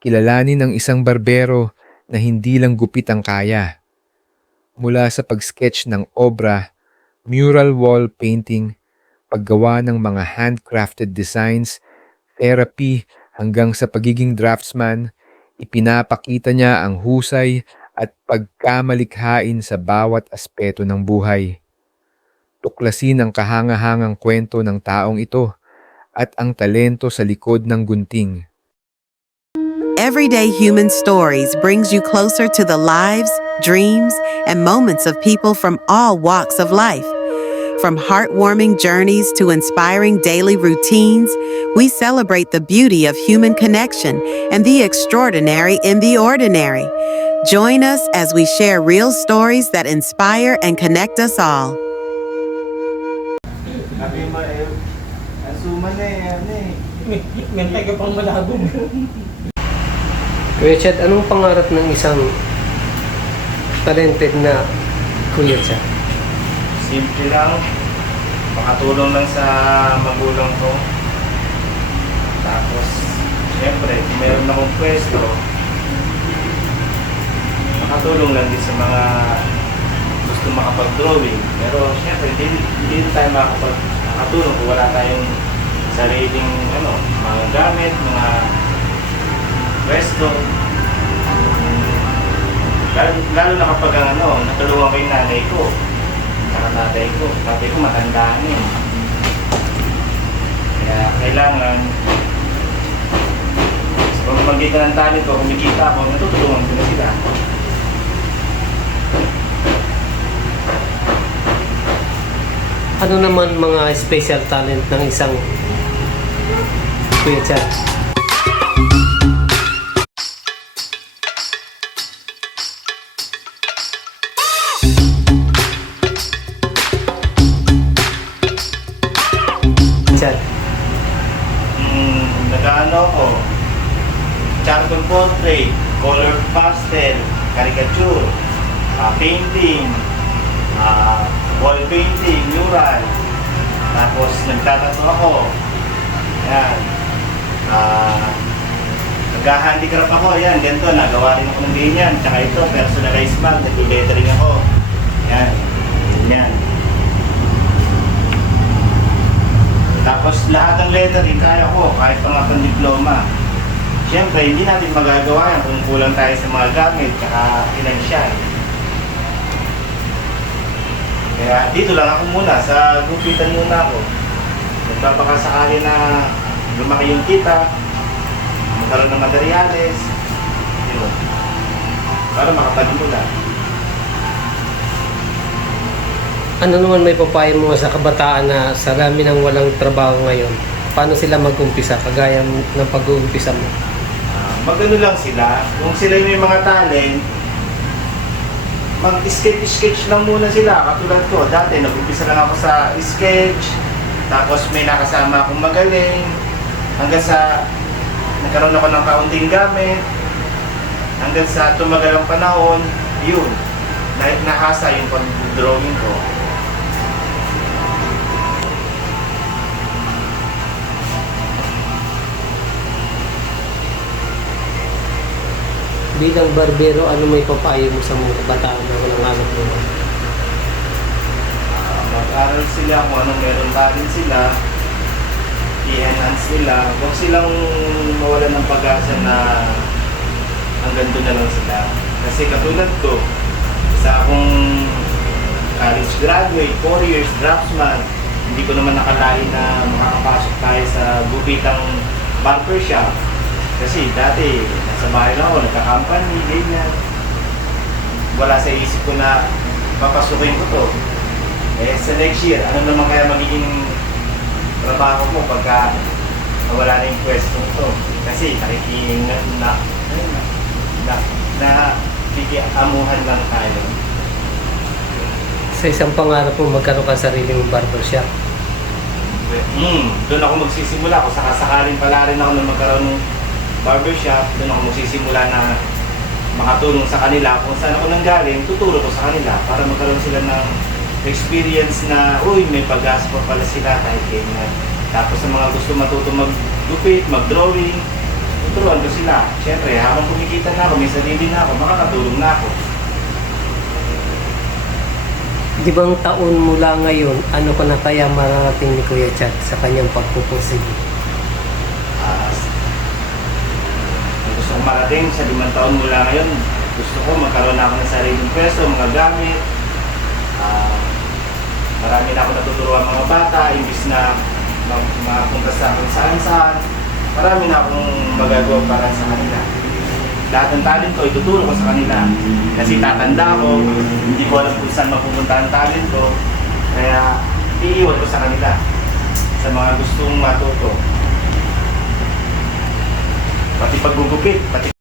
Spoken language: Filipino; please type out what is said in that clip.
kilalanin ng isang barbero na hindi lang gupit ang kaya. Mula sa pag-sketch ng obra, mural wall painting, paggawa ng mga handcrafted designs, therapy hanggang sa pagiging draftsman, ipinapakita niya ang husay at pagkamalikhain sa bawat aspeto ng buhay. Tuklasin ang kahangahangang kwento ng taong ito at ang talento sa likod ng gunting. Everyday Human Stories brings you closer to the lives, dreams, and moments of people from all walks of life. From heartwarming journeys to inspiring daily routines, we celebrate the beauty of human connection and the extraordinary in the ordinary. Join us as we share real stories that inspire and connect us all. Sabi mo asuman Mentay ka pang malabog. Kuya Chad, anong pangarap ng isang talented na Kuya Chad? simple lang, makatulong lang sa magulang ko. Tapos, syempre, kung meron akong pwesto, makatulong lang din sa mga gusto makapag-drawing. Pero syempre, hindi tayo makatulong kung wala tayong sariling mga gamit, mga pwesto. Lalo na kapag natulungan ko yung nanay ko, saka tatay ko. Tatay ko matandaan yun. Kaya kailangan, sa pamamagitan ng talent ko, kumikita ako, natutulungan ko na sila. Ano naman mga special talent ng isang Kuya Chad? Chad. Nag-ano ako, charcoal portrait, color pastel, caricature, painting, wall painting, mural. Tapos nagtatato ako. Yan. Nag-handicraft ako. Yan, ganito. Nagawa rin ako ng ganyan. Tsaka ito, personalized mug. Nag-lettering ako. Yan. Yan. Tapos lahat ng lettering kaya ko. Kahit pa nga pang diploma. Siyempre, hindi natin magagawa yan kung kulang tayo sa mga gamit tsaka financial. Kaya dito lang ako muna, sa gupitan muna ako. Magpapakasakali na lumaki yung kita, magkaroon ng materyales, yun. Para makapagmula. Ano naman may papayo mo sa kabataan na sa dami ng walang trabaho ngayon? Paano sila mag-umpisa, kagaya ng pag-uumpisa mo? Magano lang sila, kung sila may mga talent, mag-sketch lang muna sila. Katulad ko, dati nag-umpisa lang ako sa sketch, tapos may nakasama akong magaling, hanggang sa nagkaroon ako ng kaunting gamit, hanggang sa tumagal ang panahon, yun, nahasa yung pag-drawing ko. Bilang barbero, ano may papayo mo sa mga kabataan na walang alam mo? Mag-aral sila kung anong meron talent sila, i-enhance nila. Huwag silang mawalan ng pag-asa na hanggang doon na lang sila. Kasi katulad ko, isa akong college graduate, 4 years draftsman, hindi ko naman nakalain na makakapasok tayo sa gupitang barbershop. Kasi dati, nasa bahay lang ako, nagka-company, ganyan. Wala sa isip ko na papasukin ko to. Eh, sa next year, ano naman kaya magiging trabaho mo pagka wala na yung pwesto to? Kasi nakikiamuhan lang tayo. Sa isang pangarap mo, magkaroon ka sariling barbershop. Doon ako magsisimula. Kung sakasakaling pala rin ako na magkaroon ng barbershop, doon ako magsisimula na makatulong sa kanila. Kung saan ako nanggaling, tuturo ko sa kanila para magkaroon sila ng experience na, uy, may pag-asa pa pala sila kahit ganyan. Tapos sa mga gusto matuto mag-gupit, mag-drawing, tuturuan ko sila. Siyempre, habang kumikita na ako, may sarili na ako, makakatulong na ako. Di bang taon mula ngayon, ano pa na kaya mararating ni Kuya Chad sa kanyang pagpupursige? Kung gusto kong marating sa 5 taon mula ngayon, gusto ko magkaroon na ako ng sariling pwesto, mga gamit. Marami na ako natuturuan mga bata, imbis na mapunta sa kung saan-saan. Marami na akong magagawa para sa kanila. Lahat ng talent ko, ituturo ko sa kanila. Kasi tatanda ko, hindi ko alam kung saan mapupunta ang talent ko. Kaya iiwan ko sa kanila, sa mga gustong matuto. Pati paggugupit, pati